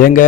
ஏங்க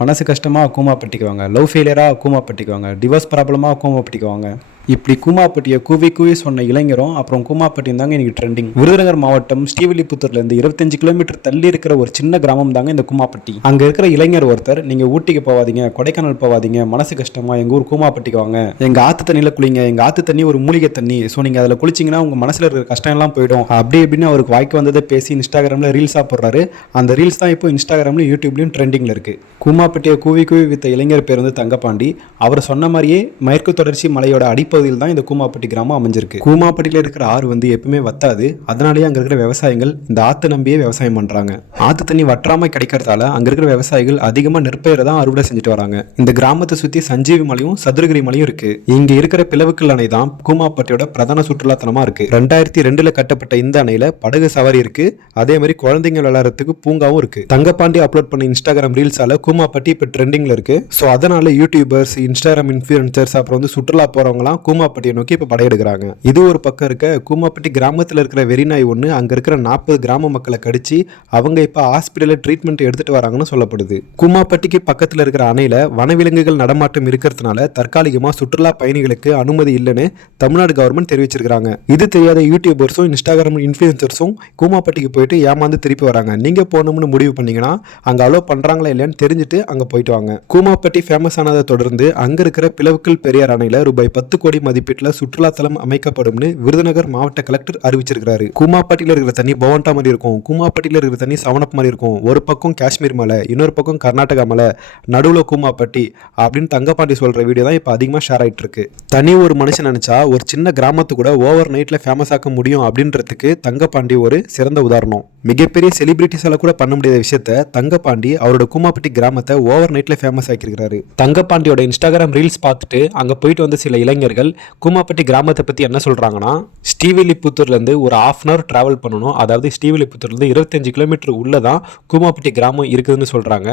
மனசு கஷ்டமாக கூமாப்பட்டிக்குவாங்க, லவ் ஃபெயிலியராக கூமாப்பட்டிக்குவாங்க, டிவோர்ஸ் ப்ராப்ளமாக கூமாப்பட்டிக்குவாங்க. இப்படி கூமாப்பட்டியை கூவி கூவி சொன்ன இளைஞரும் அப்புறம் கூமாப்பட்டியும் தாங்க இன்னைக்கு ட்ரெண்டிங். விருதுநகர் மாவட்டம் ஸ்ரீவில்லிபுத்தூர்லேருந்து 25 கிலோமீட்டர் தள்ளி இருக்கிற ஒரு சின்ன கிராமம் தாங்க இந்த கூமாப்பட்டி. அங்கே இருக்கிற இளைஞர் ஒருத்தர், நீங்கள் ஊட்டிக்கு போவாதீங்க, கொடைக்கானல் போவாதீங்க, மனசு கஷ்டமா எங்கள் ஊர் கூமாப்பட்டிக்கு வாங்க, எங்கள் ஆற்று தண்ணியில் குளிங்க, எங்கள் ஆற்று தண்ணி ஒரு மூலிகை தண்ணி, ஸோ நீங்கள் அதில் குளிச்சிங்கன்னா உங்கள் மனசில் இருக்கிற கஷ்டம் எல்லாம் போயிடும் அப்படி இப்படின்னு அவருக்கு வாய்க்கு வந்ததை பேசி இன்ஸ்டாகிராமில் ரீல்ஸாக போடுறாரு. அந்த ரீல்ஸ் தான் இப்போ இன்ஸ்டாகிராம்லையும் யூடியூப்லையும் ட்ரெண்டிங்கில் இருக்குது. கூமாப்பட்டியை கூவி கூவி வித்த இளைஞர் பேர் வந்து தங்கப்பாண்டி. அவர் சொன்ன மாதிரியே மேற்கு தொடர்ச்சி மலையோட அடிப்பகுதியில் தான் இந்த கூமாப்பட்டி கிராமம் அமைஞ்சிருக்கு. கூமாப்பட்டியில் இருக்கிற ஆறு வந்து எப்பவுமே வத்தாது. அதனாலேயே அங்கே இருக்கிற விவசாயிகள் இந்த ஆற்று நம்பியே விவசாயம் பண்ணுறாங்க. ஆற்று தண்ணி வற்றாமல் கிடைக்கிறதால அங்கே இருக்கிற விவசாயிகள் அதிகமாக நெற்பயிரை தான் அறுவடை செஞ்சுட்டு வராங்க. இந்த கிராமத்தை சுற்றி சஞ்சீவி மலையும் சதுரகிரி மலையும் இருக்கு. இங்கே இருக்கிற பிளவுக்கல் அணை தான் கூமாப்பட்டியோட பிரதான சுற்றுலாத்தலமாக இருக்கு. 2002 கட்டப்பட்ட இந்த அணையில படகு சவாரி இருக்கு. அதே மாதிரி குழந்தைங்க விளையாடுறதுக்கு பூங்காவும் இருக்கு. தங்கப்பாண்டி அப்லோட் பண்ண இன்ஸ்டாகிராம் ரீல்ஸால கூமாப்பட்டி இப்போ ட்ரெண்டிங்ல இருக்கு. ஸோ அதனால யூடியூபர்ஸ், இன்ஸ்டாகிராம் இன்ஃபுளுசர்ஸ், அப்புறம் வந்து சுற்றுலா போறவங்கலாம் கூமாப்பட்டியை நோக்கி இப்போ படையெடுக்கிறாங்க. இது ஒரு பக்கம் இருக்க, கூமாப்பட்டி கிராமத்தில் இருக்கிற வெறிநாய் ஒன்று அங்கே இருக்கிற 40 கிராம மக்களை கடிச்சு அவங்க இப்போ ஹாஸ்பிட்டலில் ட்ரீட்மெண்ட் எடுத்துட்டு வராங்கன்னு சொல்லப்படுது. கூமாப்பட்டிக்கு பக்கத்தில் இருக்கிற அணையில வனவிலங்குகள் நடமாட்டம் இருக்கிறதுனால தற்காலிகமாக சுற்றுலா பயணிகளுக்கு அனுமதி இல்லைன்னு தமிழ்நாடு கவர்மெண்ட் தெரிவிச்சிருக்காங்க. இது தெரியாத யூடியூபர்ஸும் இன்ஸ்டாகிராம் இன்ஃபுளுசர்ஸும் கூமாப்பட்டிக்கு போயிட்டு ஏமாந்து திருப்பி வராங்க. நீங்க போகணும்னு முடிவு பண்ணீங்கன்னா அங்கே அலோ பண்றாங்களா இல்லையான்னு தெரிஞ்சுட்டு அங்கே போயிட்டு வாங்க. கூமாப்பட்டி ஃபேமஸ் ஆனதை தொடர்ந்து அங்க இருக்கிற பிளவுக்கல் பெரியார் அணையில ரூபாய் 10 கோடி மதிப்பீட்டில் சுற்றுலா தலம் அமைக்கப்படும்னு விருதுநகர் மாவட்ட கலெக்டர் அறிவிச்சிருக்காரு. கூமாப்பட்டியில் இருக்கிற தண்ணி பவன்டா மாதிரி இருக்கும், கூமாப்பட்டியில் இருக்கிற தண்ணி சவனப் மாதிரி இருக்கும். ஒரு பக்கம் காஷ்மீர் மலை, இன்னொரு பக்கம் கர்நாடகா மலை, நடுவில் கூமாப்பட்டி அப்படின்னு தங்கப்பாண்டி சொல்ற வீடியோ தான் இப்போ அதிகமாக ஷேர் ஆயிட்டு இருக்கு. தனி ஒரு மனுஷன் நினைச்சா ஒரு சின்ன கிராமத்து கூட ஓவர் நைட்ல ஃபேமஸ் ஆக்க முடியும் அப்படின்றதுக்கு தங்கப்பாண்டி ஒரு சிறந்த உதாரணம். மிகப்பெரிய செலிபிரிட்டிஸால கூட பண்ண முடியாத விஷயத்த தங்கப்பாண்டி அவரோட கூமாப்பட்டி கிராமத்தை ஓவர் நைட்ல ஃபேமஸ் ஆக்கியிருக்கிறாரு. தங்கப்பாண்டியோட இன்ஸ்டாகிராம் ரீல்ஸ் பார்த்துட்டு அங்க போயிட்டு வந்த சில இளைஞர்கள் கூமாப்பட்டி கிராமத்தை பத்தி என்ன சொல்றாங்கன்னா, ஸ்ரீவில்லிபுத்தூர்லேருந்து ஒரு 1/2 hour டிராவல் பண்ணணும். அதாவது ஸ்ரீவில்லிபுத்தூர்லேருந்து 25 கிலோமீட்டர் உள்ளதான் கூமாப்பட்டி கிராமம் இருக்குதுன்னு சொல்றாங்க.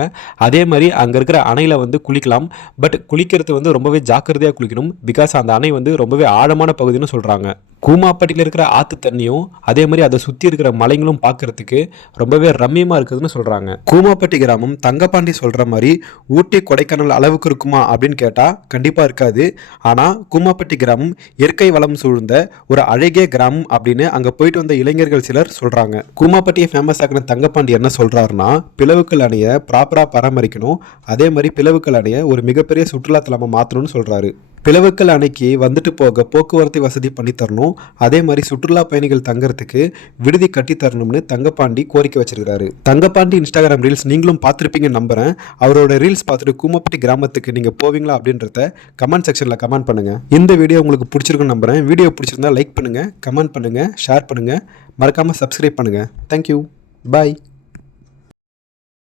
அதே மாதிரி அங்க இருக்கிற அணையில வந்து குளிக்கலாம். பட் குளிக்கிறது வந்து ரொம்பவே ஜாக்கிரதையா குளிக்கணும். பிகாஸ் அந்த அணை வந்து ரொம்பவே ஆழமான பகுதின்னு சொல்றாங்க. கூமாப்பட்டியில் இருக்கிற ஆற்று தண்ணியும் அதே மாதிரி அதை சுற்றி இருக்கிற மலைங்களும் பார்க்கறதுக்கு ரொம்பவே ரம்மியமாக இருக்குதுன்னு சொல்கிறாங்க. கூமாப்பட்டி கிராமம் தங்கப்பாண்டி சொல்கிற மாதிரி ஊட்டி கொடைக்கானல் அளவுக்கு இருக்குமா அப்படின்னு கேட்டால் கண்டிப்பாக இருக்காது. ஆனால் கூமாப்பட்டி கிராமம் இயற்கை வளம் சூழ்ந்த ஒரு அழகிய கிராமம் அப்படின்னு அங்கே போயிட்டு வந்த இளைஞர்கள் சிலர் சொல்கிறாங்க. கூமாப்பட்டியை ஃபேமஸ் ஆக்கின தங்கப்பாண்டி என்ன சொல்கிறாருன்னா, பிளவுக்கல் அணையை ப்ராப்பராக பராமரிக்கணும். அதே மாதிரி பிளவுக்கல் அணையை ஒரு மிகப்பெரிய சுற்றுலாத்தலமாக மாற்றணும்னு சொல்கிறாரு. பிளவுக்கல் அணைக்கு வந்துட்டு போக போக்குவரத்து வசதி பண்ணி தரணும். அதே மாதிரி சுற்றுலா பயணிகள் தங்கறதுக்கு விடுதி கட்டி தரணும்னு தங்கப்பாண்டி கோரிக்கை வச்சிருக்காரு. தங்கப்பாண்டி இன்ஸ்டாகிராம் ரீல்ஸ் நீங்களும் பார்த்துருப்பீங்கன்னு நம்புறேன். அவரோட ரீல்ஸ் பார்த்துட்டு கூமாப்பட்டி கிராமத்துக்கு நீங்க போவீங்களா அப்படின்றத கமெண்ட் செக்ஷன்ல கமெண்ட் பண்ணுங்க. இந்த வீடியோ உங்களுக்கு பிடிச்சிருக்குன்னு நம்புறேன். வீடியோ பிடிச்சிருந்தா லைக் பண்ணுங்க, கமெண்ட் பண்ணுங்க, ஷேர் பண்ணுங்க, மறக்காம சப்ஸ்கிரைப் பண்ணுங்க. தேங்க்யூ, பாய்.